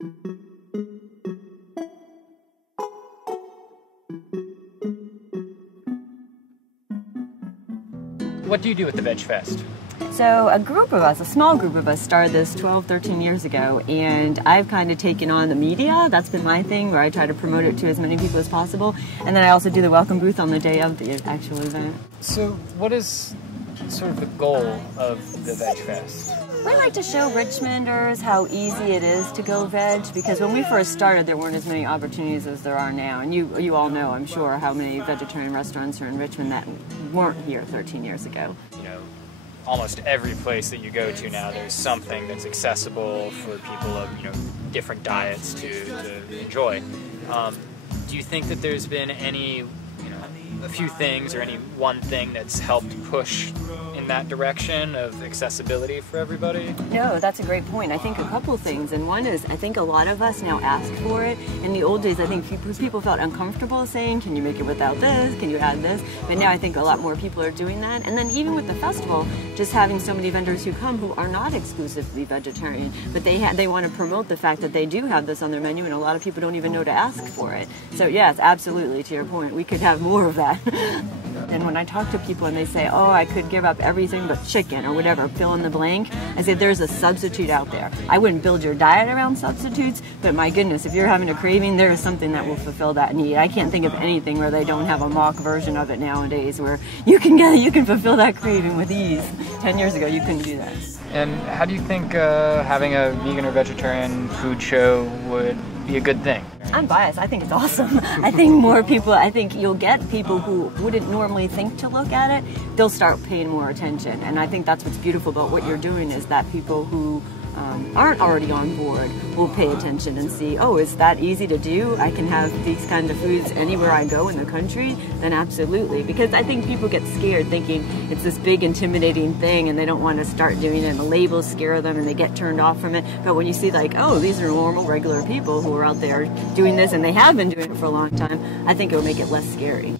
What do you do at the Veg Fest? So a group of us, a small group of us, started this 12, 13 years ago, and I've kind of taken on the media. That's been my thing, where I try to promote it to as many people as possible. And then I also do the welcome booth on the day of the actual event. So what is sort of the goal of the Veg Fest? We like to show Richmonders how easy it is to go veg, because when we first started there weren't as many opportunities as there are now. And you all know, I'm sure, how many vegetarian restaurants are in Richmond that weren't here 13 years ago. You know, almost every place that you go to now, there's something that's accessible for people of, you know, different diets to enjoy. Do you think that there's been any, you know, a few things or any one thing that's helped push in that direction of accessibility for everybody? No, that's a great point. I think a couple things, and one is I think a lot of us now ask for it. In the old days, I think people felt uncomfortable saying, can you make it without this? Can you add this? But now I think a lot more people are doing that. And then even with the festival, just having so many vendors who come who are not exclusively vegetarian, but they want to promote the fact that they do have this on their menu, and a lot of people don't even know to ask for it. So yes, absolutely, to your point, we could have more of that. And when I talk to people and they say, oh, I could give up everything but chicken or whatever, fill in the blank, I say there's a substitute out there. I wouldn't build your diet around substitutes, but my goodness, if you're having a craving, there is something that will fulfill that need. I can't think of anything where they don't have a mock version of it nowadays where you can fulfill that craving with ease. 10 years ago, you couldn't do that. And how do you think having a vegan or vegetarian food show would be a good thing? I'm biased. I think it's awesome. I think you'll get people who wouldn't normally think to look at it, they'll start paying more attention. And I think that's what's beautiful about what you're doing, is that people who aren't already on board will pay attention and see, oh, is that easy to do? I can have these kinds of foods anywhere I go in the country? Then absolutely. Because I think people get scared thinking it's this big intimidating thing and they don't want to start doing it, and the labels scare them and they get turned off from it. But when you see like, oh, these are normal, regular people who are out there doing this and they have been doing it for a long time, I think it will make it less scary.